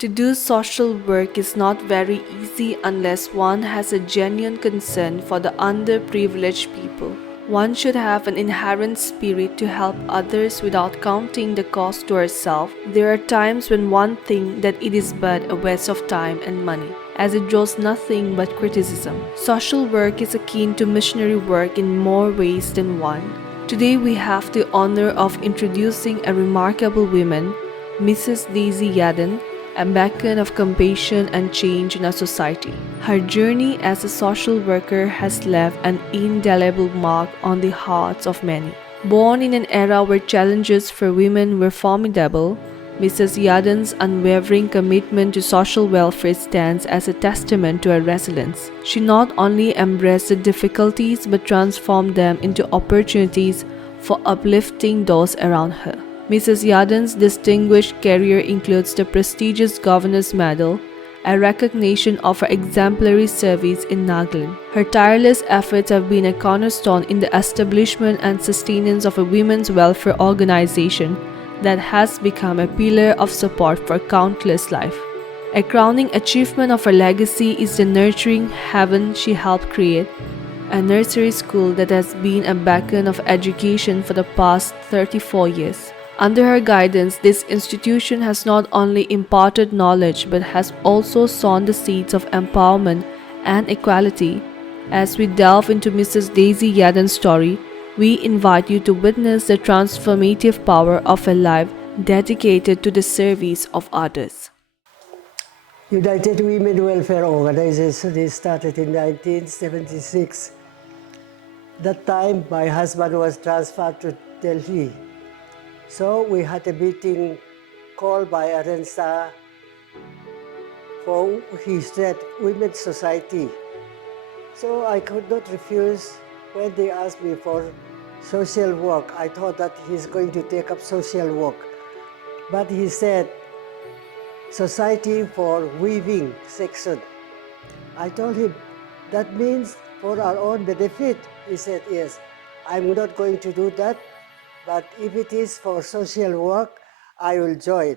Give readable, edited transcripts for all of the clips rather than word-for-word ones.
To do social work is not very easy unless one has a genuine concern for the underprivileged people. One should have an inherent spirit to help others without counting the cost to herself. There are times when one thinks that it is but a waste of time and money, as it draws nothing but criticism. Social work is akin to missionary work in more ways than one. Today we have the honor of introducing a remarkable woman, Mrs. Daisy Yaden, a beacon of compassion and change in our society. Her journey as a social worker has left an indelible mark on the hearts of many. Born in an era where challenges for women were formidable, Mrs. Yaden's unwavering commitment to social welfare stands as a testament to her resilience. She not only embraced the difficulties but transformed them into opportunities for uplifting those around her. Mrs. Yaden's distinguished career includes the prestigious Governor's Medal, a recognition of her exemplary service in Nagaland. Her tireless efforts have been a cornerstone in the establishment and sustenance of a women's welfare organization that has become a pillar of support for countless lives. A crowning achievement of her legacy is the nurturing haven she helped create, a nursery school that has been a beacon of education for the past 34 years. Under her guidance, this institution has not only imparted knowledge but has also sown the seeds of empowerment and equality. As we delve into Mrs. Daisy Yaden's story, we invite you to witness the transformative power of a life dedicated to the service of others. United Women Welfare Organization is started in 1976. That time, my husband was transferred to Delhi. So we had a meeting called by Arensa for his said Women's Society. So I could not refuse when they asked me for social work. I thought that he's going to take up social work. But he said, Society for Weaving section. I told him, that means for our own benefit. He said, yes, I'm not going to do that, but if it is for social work, I will join.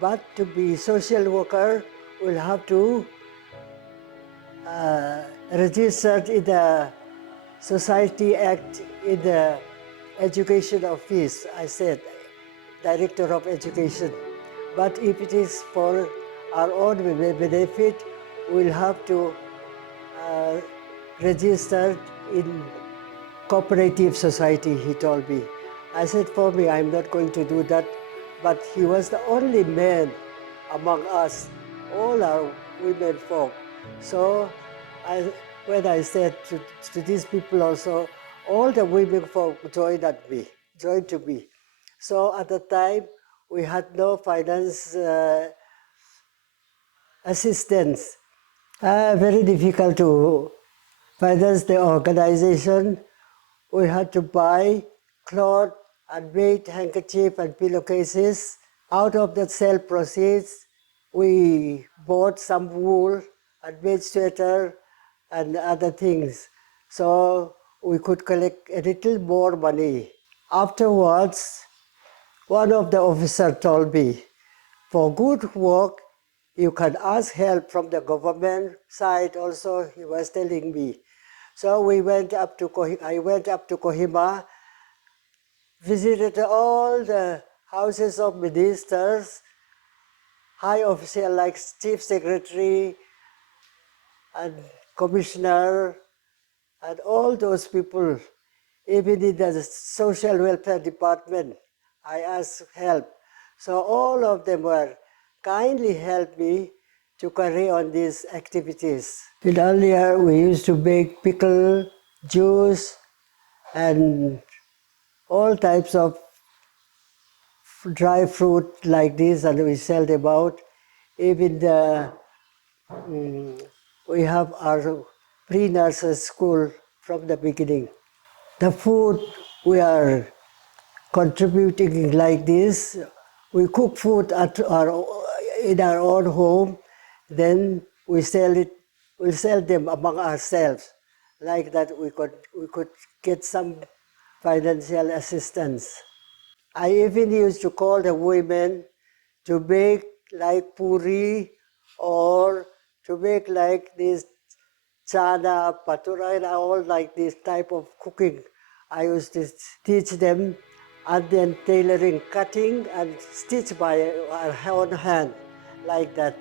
But to be social worker, we'll have to register in the Society Act in the Education Office. I said, Director of Education. But if it is for our own benefit, we'll have to register in cooperative society, he told me. I said, for me, I'm not going to do that. But he was the only man among us, all our women folk. So when I said to these people also, all the women folk joined to me. So at the time, we had no finance assistance. Very difficult to finance the organization. We had to buy cloth and made handkerchief and pillowcases. Out of the sale proceeds, we bought some wool and made sweater and other things. So we could collect a little more money. Afterwards, one of the officers told me, for good work, you can ask help from the government side also, he was telling me. So I went up to Kohima, visited all the houses of ministers, high official like chief secretary and commissioner, and all those people, even in the social welfare department, I asked help. So all of them were kindly helped me to carry on these activities. In earlier, we used to make pickle, juice, and all types of dry fruit like this, and we sell them out. Even we have our pre-nursery school from the beginning. The food we are contributing like this. We cook food in our own home, then we sell it. We sell them among ourselves. Like that, we could get some financial assistance. I even used to call the women to make like puri or to make like this chana, patura, and all like this type of cooking. I used to teach them, and then tailoring, cutting and stitch by our own hand like that.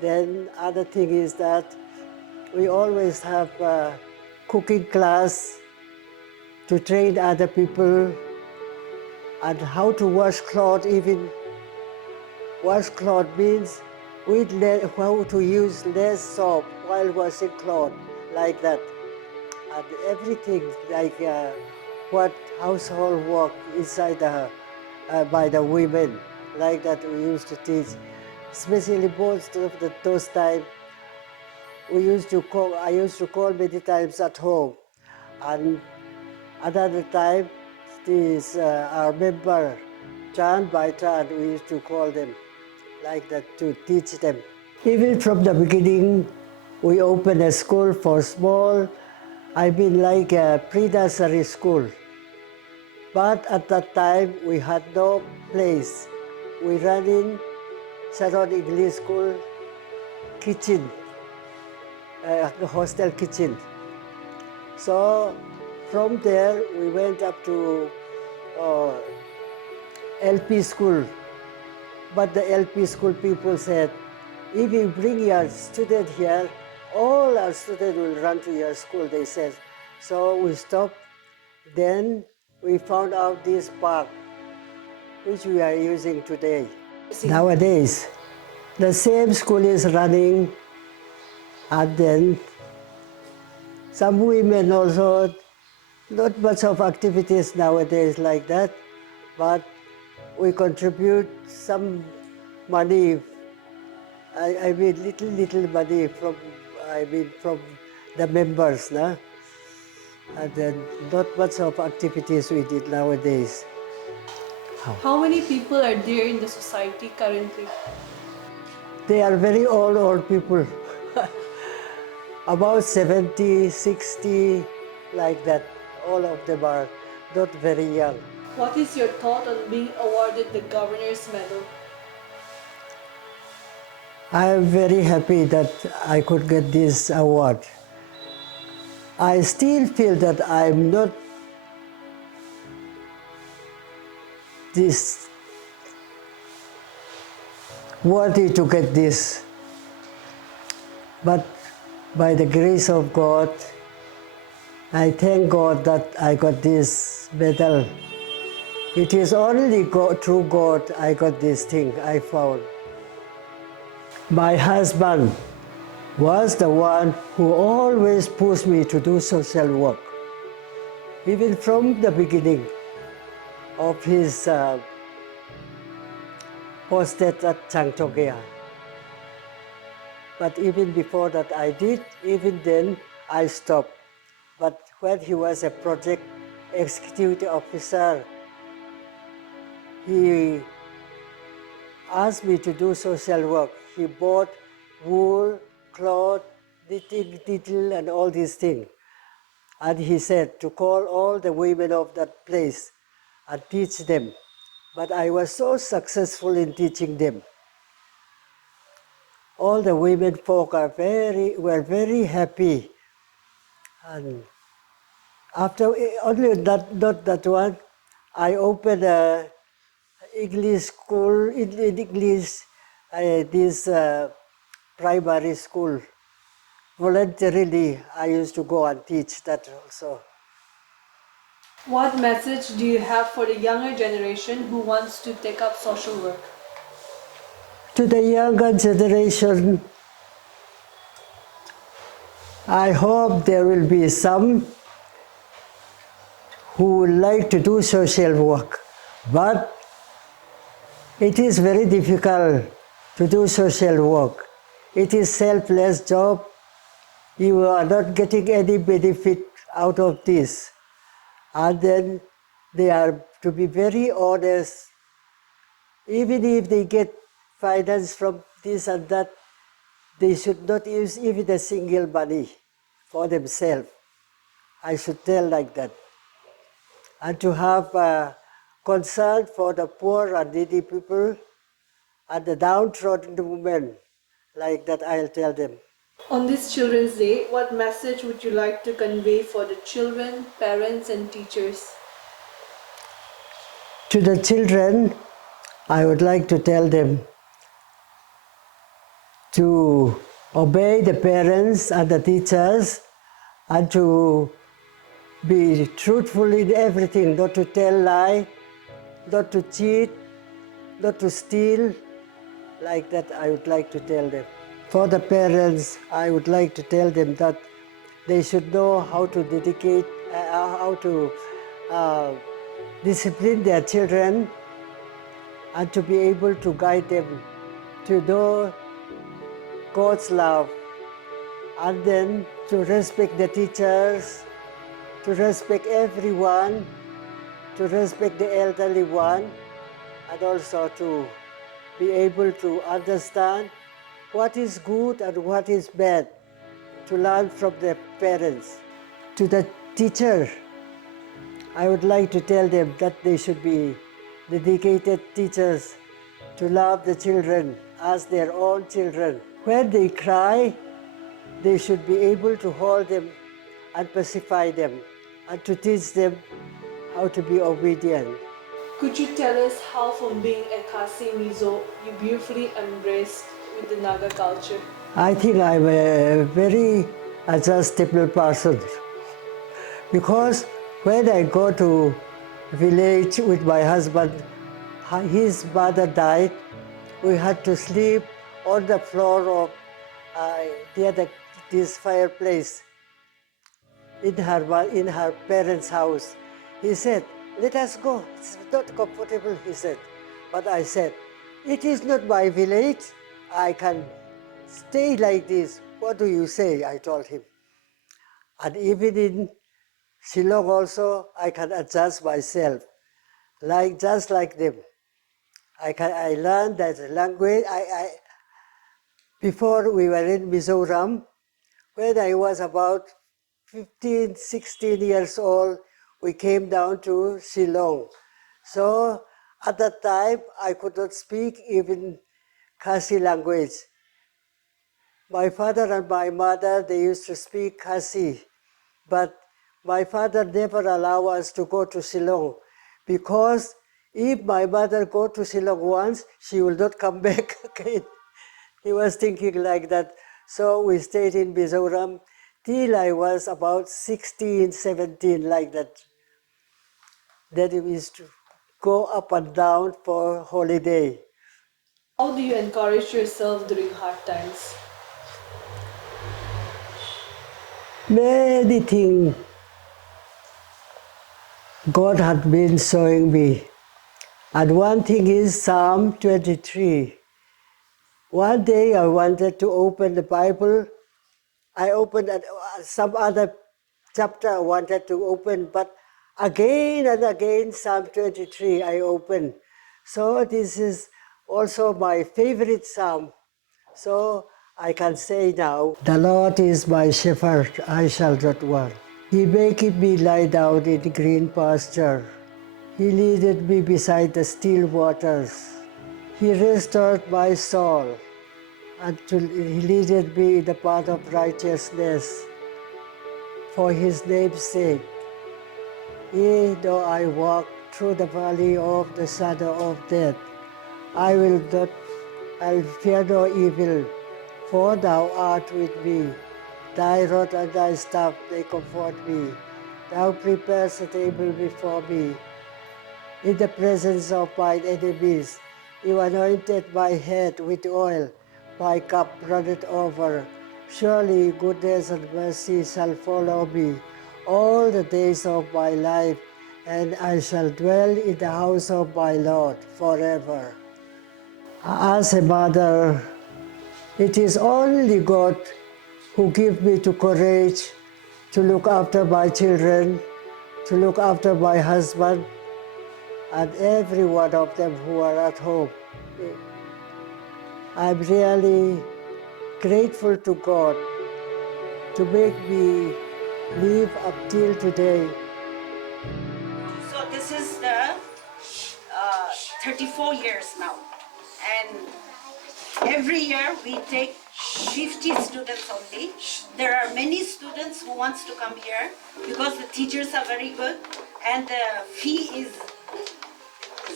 Then other thing is that we always have a cooking class to train other people and how to wash cloth. Even wash cloth means how to use less soap while washing cloth like that. And everything like what household work inside by the women like that we used to teach. Especially most of those time we used to call. I used to call many times at home, and another time this our member turn by turn we used to call them like that to teach them. Even from the beginning, we opened a school for small. I mean like a pre-nursery school. But at that time, we had no place. We ran in Sharon English School kitchen, hostel kitchen. So from there, we went up to uh, LP school. But the LP school people said, if you bring your student here, all our students will run to your school, they said. So we stopped. Then we found out this park, which we are using today. Nowadays, the same school is running, and then some women also, not much of activities nowadays like that, but we contribute some money. I mean little money from from the members, na? And then not much of activities we did nowadays. How many people are there in the society currently? They are very old people, about 70, 60, like that. All of them are not very young. What is your thought on being awarded the Governor's Medal? I am very happy that I could get this award. I still feel that I'm not this worthy to get this, but by the grace of God, I thank God that I got this medal. It is only God, through God I got this thing I found. My husband was the one who always pushed me to do social work, even from the beginning of his posted at Changchokea. But even before that I did, even then I stopped. But when he was a project executive officer, he asked me to do social work. He bought wool, cloth, knitting needle, and all these things. And he said to call all the women of that place and teach them. But I was so successful in teaching them. All the women folk were very happy. And after only that, not that one, I opened a English school in English, this primary school. Voluntarily, I used to go and teach that also. What message do you have for the younger generation who wants to take up social work? To the younger generation, I hope there will be some who would like to do social work, but it is very difficult to do social work. It is selfless job. You are not getting any benefit out of this. And then they are to be very honest. Even if they get finance from this and that, they should not use even a single money for themselves. I should tell like that. And to have concern for the poor and needy people, and the downtrodden women, like that I'll tell them. On this Children's Day, what message would you like to convey for the children, parents, and teachers? To the children, I would like to tell them to obey the parents and the teachers and to be truthful in everything, not to tell lie, not to cheat, not to steal. Like that, I would like to tell them. For the parents, I would like to tell them that they should know how to dedicate, how to uh, discipline their children and to be able to guide them to know God's love, and then to respect the teachers, to respect everyone, to respect the elderly one, and also to be able to understand what is good and what is bad, to learn from the parents. To the teacher, I would like to tell them that they should be dedicated teachers to love the children as their own children. When they cry, they should be able to hold them and pacify them and to teach them how to be obedient. Could you tell us how, from being a Kasi Mizo, you beautifully embraced with the Naga culture? I think I'm a very adjustable person because when I go to village with my husband, his mother died. We had to sleep on the floor of near this fireplace in her parents' house. He said, "Let us go. It's not comfortable," he said. But I said, "It is not my village. I can stay like this. What do you say?" I told him. And even in Shillong also, I can adjust myself, just like them. I learned that language. Before we were in Mizoram, when I was about 15, 16 years old, we came down to Shillong. So at that time, I could not speak even Khasi language. My father and my mother, they used to speak Khasi, but my father never allowed us to go to Shillong because if my mother go to Shillong once, she will not come back again. He was thinking like that. So we stayed in Mizoram till I was about 16, 17, like that. Then we used to go up and down for holiday. How do you encourage yourself during hard times? Many things God had been showing me. And one thing is Psalm 23. One day I wanted to open the Bible. I opened some other chapter I wanted to open, but again and again Psalm 23 I opened. So this is also my favorite psalm. So I can say now, "The Lord is my shepherd, I shall not want. He maketh me lie down in green pasture. He leadeth me beside the still waters. He restored my soul, and he leadeth me in the path of righteousness for his name's sake. Yea, though I walk through the valley of the shadow of death, I will not, I'll fear no evil, for thou art with me. Thy rod and thy staff, they comfort me. Thou preparest a table before me in the presence of mine enemies. You anointed my head with oil, my cup runneth over. Surely goodness and mercy shall follow me all the days of my life, and I shall dwell in the house of my Lord forever. As a mother, it is only God who gives me the courage to look after my children, to look after my husband, and every one of them who are at home. I'm really grateful to God to make me live up till today. So this is the 34 years now. And every year we take 50 students only. There are many students who wants to come here because the teachers are very good and the fee is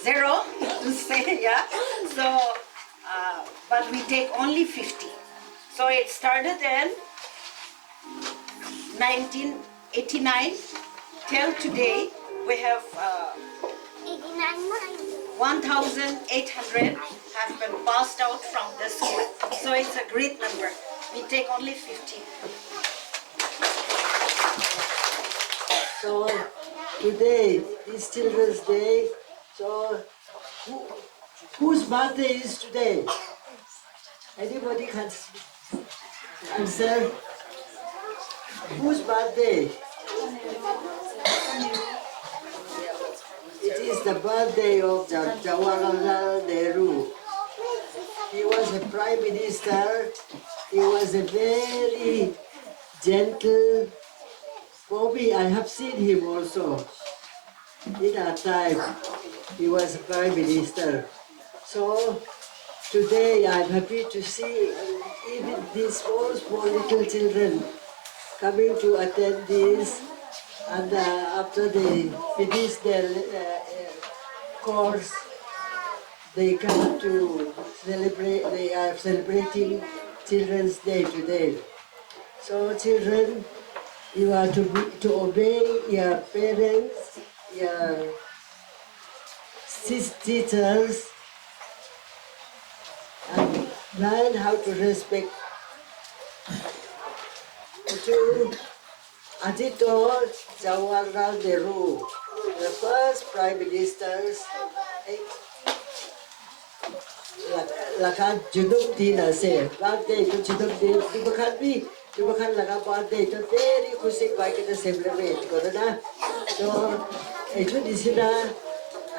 zero to say, yeah. So, but we take only 50. So it started in 1989 till today. We have 1,800 have been passed out from this school. So it's a great number. We take only 50. So today is Children's Day. So whose birthday is today? Anybody can answer? Whose birthday? It is the birthday of Jawaharlal Nehru. He was a prime minister. He was a very gentle. Bobby, I have seen him also. In that time, he was a prime minister. So today I'm happy to see even these small little children coming to attend this, and after they finish their course, they come to celebrate. They are celebrating Children's Day today. So children, you are to obey your parents, your teachers, and learn how to respect to Adito Jawaharlal Nehru, the first prime ministers. Lakan junub din ase, birthday to junub din. Di bakan lakan birthday to very kusik baik kita celebrate ko na. So itu di sini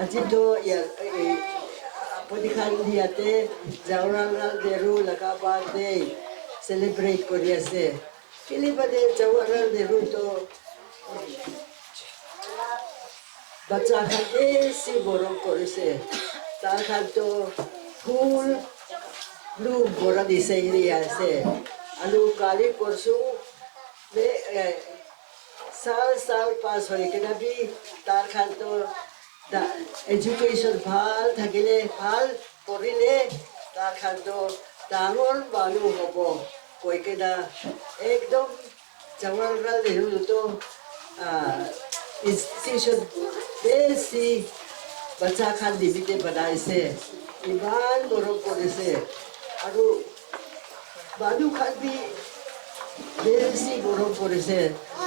aja to ya apa dikan dia te Jawaharlal Nehru lakan birthday celebrate ko dia se. Kili pada Jawaharlal Nehru to baca kan si borong ko se. Takkan to full blue bora di sehari se. Alu kali porsu me साल पास होने के नबी तार खान तो दा education भाल थकेले भाल पढ़िले तार खान तो डांगोर बालू होबो कोई के ना एकदम जवाहरलाल नेहरू तो इंस्टीट्यूशन बेसी बच्चा खान दिबिते बनाए से इमान गौरव करे से आरु बालू खान भी बेसी गरम परिছে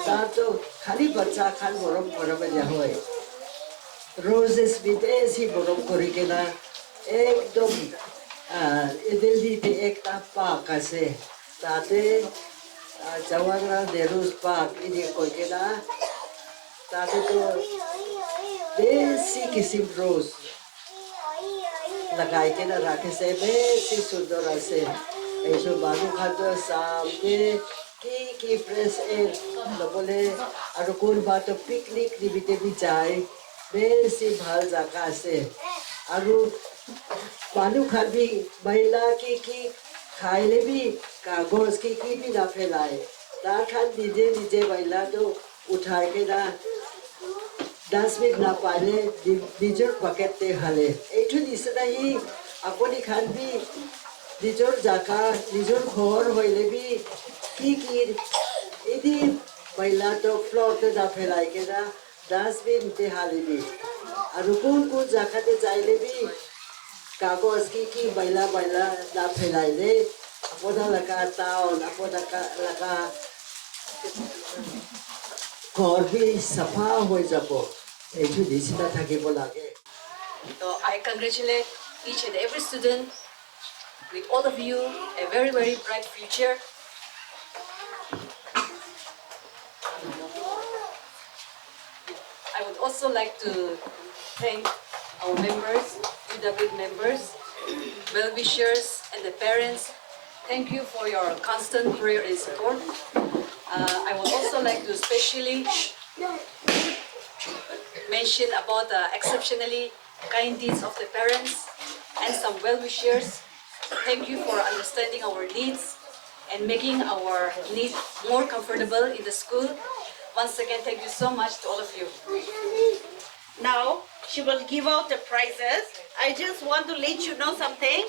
তার তো খালি বাচ্চা খান গরম করাবে যা হয় রোজেস বেশি গরম করে কেনা একদম এদের দিতে একটা পাক আছে তাতে জওয়াহরলাল নেহরু পাক ইনি কই কেনা তাতে তো বেশি কিসিম রোজ লাগাই কেনা রাখেছে বেশি সুন্দর আছে এইসব বালু খাদ্য সামনে কি ফ্রেশ এয়ার লবলে আৰু কোনবাত পিকনিক নিবিতে যায় বেছি ভাল জায়গা আছে আৰু বালু খাবি মহিলা কি খাইলে বি কাগজ কি বি না ফেলায় তার খান নিজে মহিলাটো উঠাই কেনা ডাষ্টবিন না পালে নিজৰ পকেটতে হালে এইটো নিচিনা ই আপুনি খান বি নিজৰ জাগা নিজৰ ঘৰ হইলে বি কি এদি মহিলা তো ফ্লোরতে না ফেলাই কেনা ডাস্টবিন তে হালিবি আর কোন জায়গাতে যাইলে বি কাগজ কি মহিলা না ফেলাইলে আপনার লাগা টাউন আপনার লাগা ঘর বি সাফা হয়ে যাব এইটো নিচিনা থাকিব লাগে So I congratulate each and every student with all of you a very, very bright future. I would also like to thank our members, UW members, well-wishers, and the parents. Thank you for your constant prayer and support. I would also like to especially mention about the exceptionally kind deeds of the parents, and some well-wishers. Thank you for understanding our needs and making our needs more comfortable in the school. Once again, thank you so much to all of you. Now she will give out the prizes. I just want to let you know something.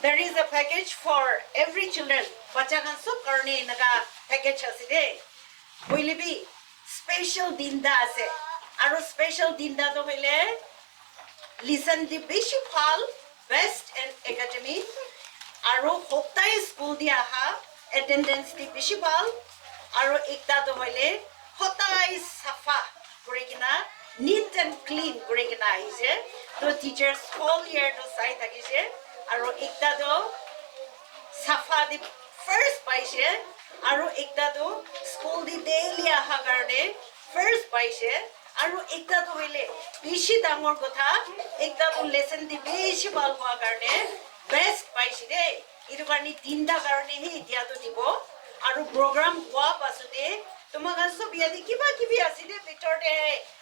There is a package for every children. Bacha kan sub karne naga package aside. Will be special dinda ase. Aro special dinda to hoile listen the bishop hall best and academy. Aro hoptai school dia ha attendance the bishop hall. Aro ekta to hoile hotai safa kurigina neat and clean kurigina aise. To teachers whole year to sai thakise. Aro ekta to safa the first paise. Aro ekta to school the daily aha karne first paise. Aro ekta to hoile bishi dangor kotha ekta to lesson the bishi bal hua karne best paise de. Iru karne tinta karne he dia to dibo. Aro program hua pasute তোমাক সব বিয়া দি কিবা কিবি আসিলে ভিতৰতে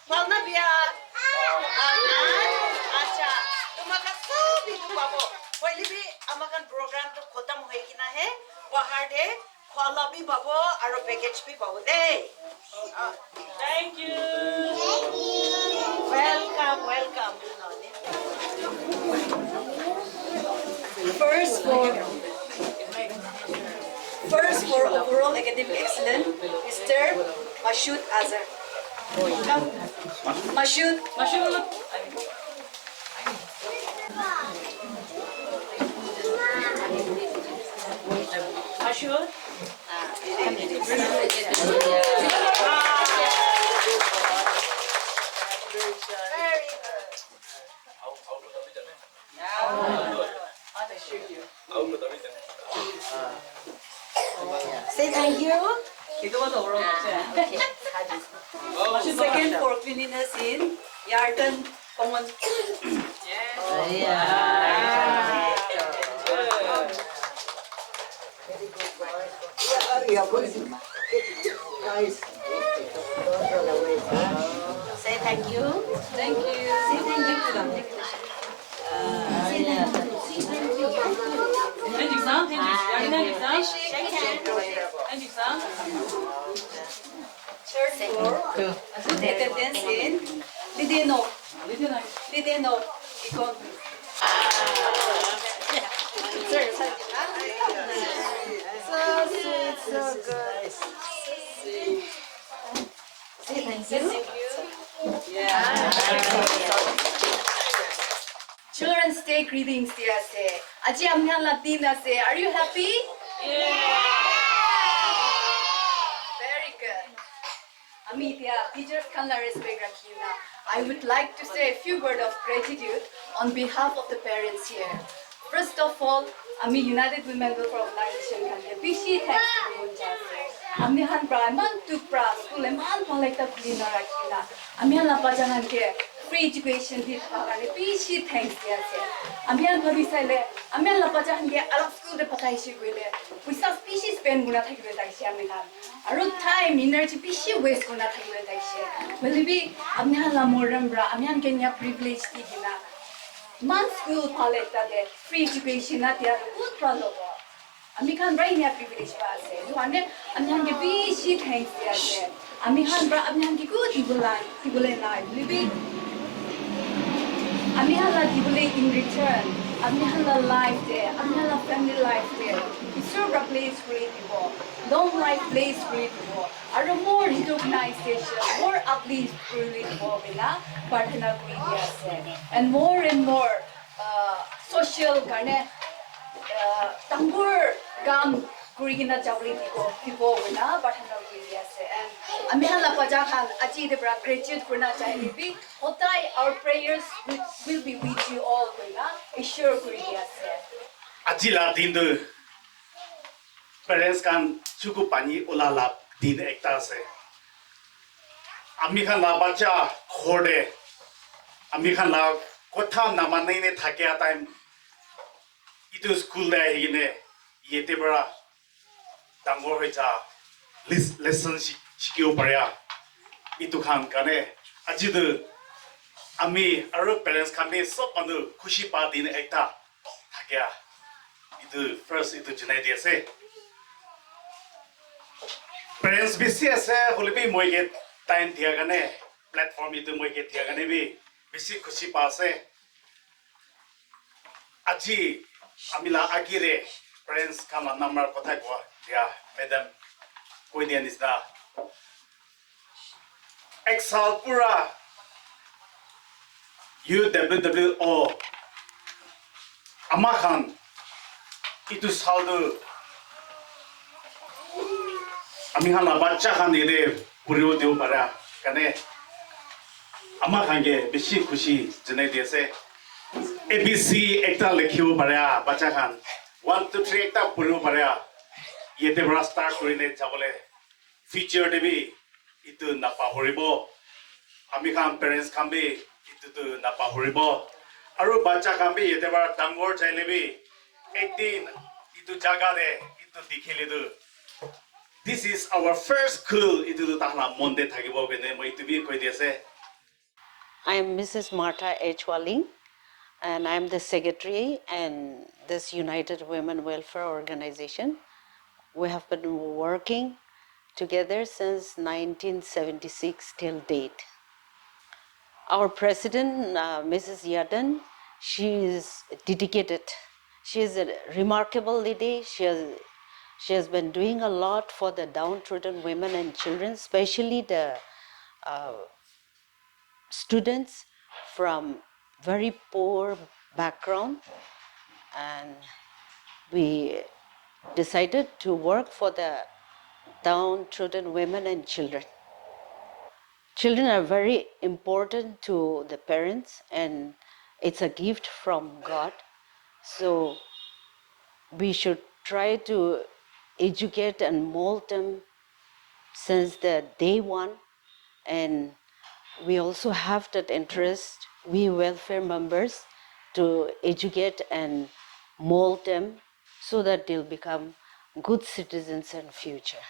ভাল না বিয়া আচ্ছা তোমাক সব বিহু পাব কইলিবি আমাকান প্ৰগ্ৰামটো খতম হৈ কিনা হে বাহাৰ দে খলা বি পাব আৰু পেকেজ বি পাব দে thank you welcome welcome First for overall academic excellence, Mr. Mashood Azhar. Come, Mashood. Ashur very good say thank you Second for cleanliness in Yaden, Common. Guys, don't run away. say thank you Thank you. say thank you say thank you Third for good attendance in Lideno, Econ. so sweet so good say thank you Children, stay greetings, dear say. Aji amhan Latina say. Are you happy? Very good. Amitia, teachers can respect Rakina. I would like to say a few words of gratitude on behalf of the parents here. First of all, Ami United Women Welfare Organization can give bishi thanks to Munjase. Ami han Brahman to pra school man palekta cleaner Rakina. Ami han lapajangan ke free education did pakane bishi thanks diase. Ami han bhavisale ami han lapajangan ke alak school de patai shi goile. Puisa bishi spend guna thakile daise ami han. Aru time energy bishi waste guna thakile daise. Belibi ami han la modern bra ami han kenya privilege di gina. Man school paleta de free education na dia good pralobo. Ami kan right na privilege pa ase. Duane ami han ke bishi thanks dia ase. Ami han bra ami han ke good tibulai na libi. Ami han la tibulai in return. Ami han la life there. Ami han la family life there. Serve a place creative. Long life place creative. Are more recognition, more uplift creative. Bina partner media ase. And more social karne tangur gam kurigina jawli tipo na partner media ase. And ami han la paja khan achi de bra graduate kurna chahiye bi hotai our prayers will be with you all bina assure kuriya ase. Aji la din de parents kan chuku pani ola la din ekta ase. Ami khan la bacha khode ami khan la kotha namanai ne thakya time itu school da hine yete bra dangor hoja lesson shikyo parya itu khan kane aji de Ami aru parents kami sop anu khushi pa din ekta thakya. Itu first itu junai dia se. Parents bisi ase holibi moi ke time dia kane platform itu moi ke dia kane bi bisi khushi pa se. Aji amila agire parents kama number kotha ko dia madam koi dia nisna. Exal pura UWWO Amakhan itu saldo Amikhan la bacha khan ide puriyo deu para kane Amakhan ge bishi khushi jane dia se ABC ekta lekhibo para bacha khan 1 2 3 ekta puriyo para yete bra start korine jabole future debi itu napa horibo Amikhan parents khan bi itu tu napa horibo aru bacha khan bi yete bra dangor chaile bi ekdin itu jaga de itu dikhile du. This is our first school itu tu tahla monde thakibo bene moi itu bi koi diase. I am Mrs. Martha H. Walling, and I'm the secretary in this United Women Welfare Organization. We have been working together since 1976 till date. Our president, Mrs. Yaden, she is dedicated. She is a remarkable lady. She has been doing a lot for the downtrodden women and children, especially the students from very poor background, and we decided to work for the downtrodden women and children. Children are very important to the parents, and it's a gift from God. So we should try to educate and mold them since the day one. And we also have that interest, we welfare members, to educate and mold them so that they'll become good citizens in future.